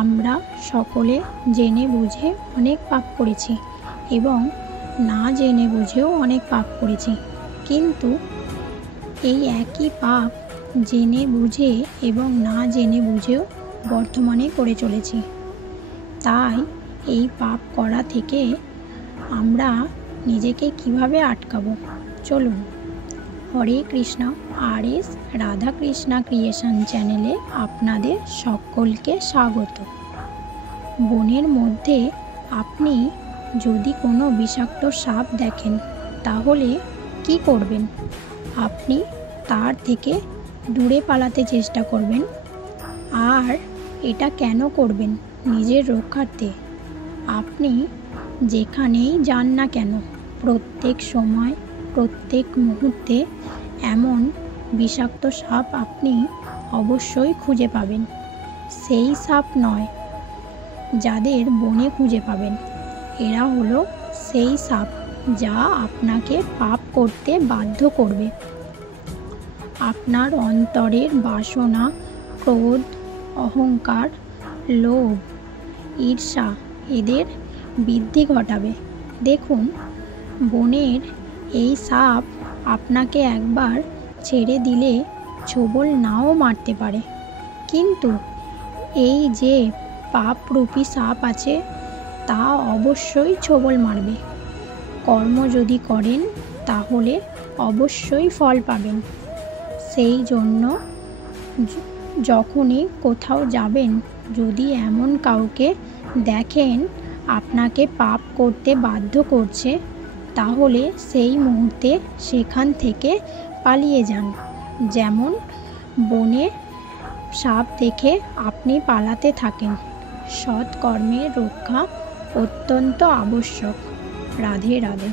আমরা সকলে জেনে বুঝে অনেক পাপ করেছি এবং না জেনে বুঝেও অনেক পাপ করেছি, কিন্তু এই একই পাপ জেনে বুঝে এবং না জেনে বুঝেও বর্তমানে করে চলেছি। তাই এই পাপ করা থেকে আমরা নিজেকে কিভাবে আটকাবো, চলুন হরে কৃষ্ণ RS রাধাকৃষ্ণা ক্রিয়েশন চ্যানেলে আপনাদের সকলকে স্বাগত। বনের মধ্যে আপনি যদি কোনো বিষাক্ত সাপ দেখেন তাহলে কি করবেন? আপনি তার থেকে দূরে পালাতে চেষ্টা করবেন। আর এটা কেন করবেন? নিজের রক্ষার্থে। আপনি যেখানেই যান না কেন প্রত্যেক সময় প্রত্যেক মুহূর্তে এমন বিষাক্ত সাপ আপনি অবশ্যই খুঁজে পাবেন। সেই সাপ নয় যাদের বনে খুঁজে পাবেন, এরা হলো সেই সাপ যা আপনাকে পাপ করতে বাধ্য করবে। আপনার অন্তরের বাসনা, ক্রোধ, অহংকার, লোভ, ঈর্ষা এদের বৃদ্ধি ঘটাবে। দেখুন, বনের এই সাপ আপনাকে একবার ছেড়ে দিলে ছোবল নাও মারতে পারে, কিন্তু এই যে পাপরূপী সাপ আছে তা অবশ্যই ছোবল মারবে। কর্ম যদি করেন তাহলে অবশ্যই ফল পাবেন। সেই জন্য যখনই কোথাও যাবেন, যদি এমন কাউকে দেখেন আপনাকে পাপ করতে বাধ্য করছে, তাহলে সেই মুহূর্তে সেখান থেকে পালিয়ে যান। যেমন বনে সাপ দেখে আপনি পালাতে থাকেন। সৎ কর্মের রক্ষা অত্যন্ত আবশ্যক। রাধে রাধে।